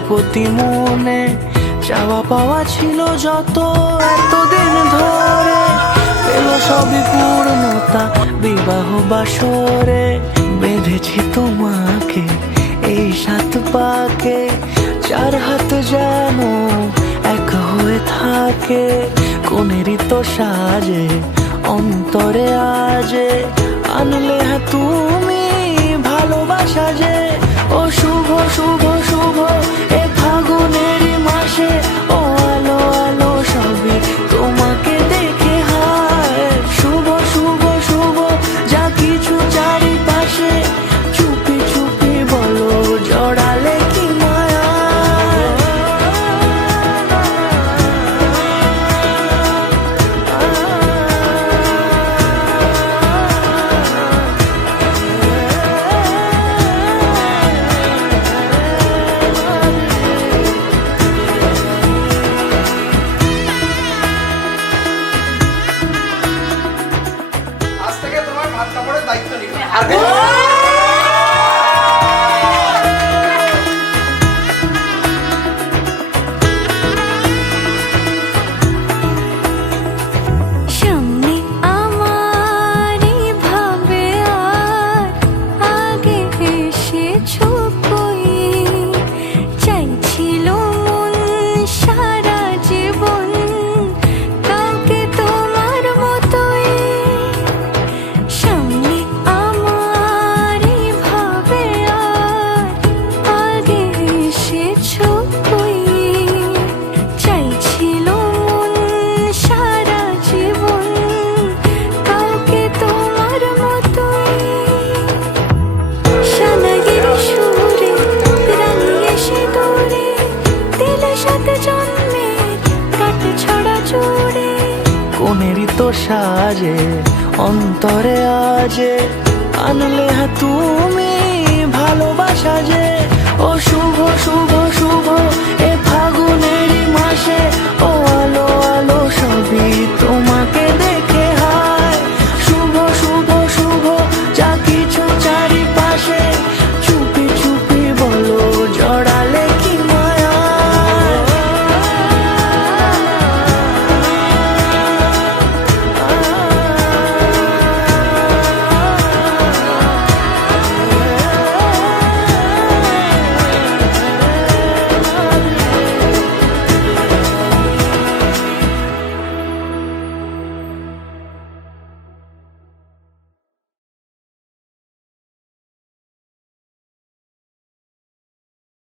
প্রজাপতি মনে চাওয়া পাওয়া ছিল যত এতদিন ধরে, পেল সবই পূর্ণতা বিবাহ বাসরে। বেঁধেছি তোমাকে এই 7 পাকে, 4 হাত যেন এক হয়ে থাকে। কোনেরই তো সাজে অন্তরে আজে আনলে হ্যাঁ তুমি ভালোবাসা যে। ও শুভ শুভ শুভ এ ফাগুনেরই মাসে, ও আলো আলো সবই তোমাকে দেখে হায়। শুভ শুভ শুভ যা কিছু চারিপাশে, চুপি চুপি বলো জড়ালে কি মায়া। আজ থেকে তোমার ভাত কাপড়ের দায়িত্ব নিবে। সামনে আমারই ভাবে আর আগে এসেছো কই, চাইছিল মন সারা জীবন কাউকে তোমার মতোই। সামনে আমারই ভাবে আর আগে এসেছো কই, চাইছিল মন সারা জীবন কাউকে তোমার মতোই। সানাগির সুরে রাঙিয়ে সে দূরে দিলে 7 জন্মের কাট ছড়া জোড়ে। কোনেরই তো সাজে অন্তরে আজে আনলে হ্যাঁ তুমি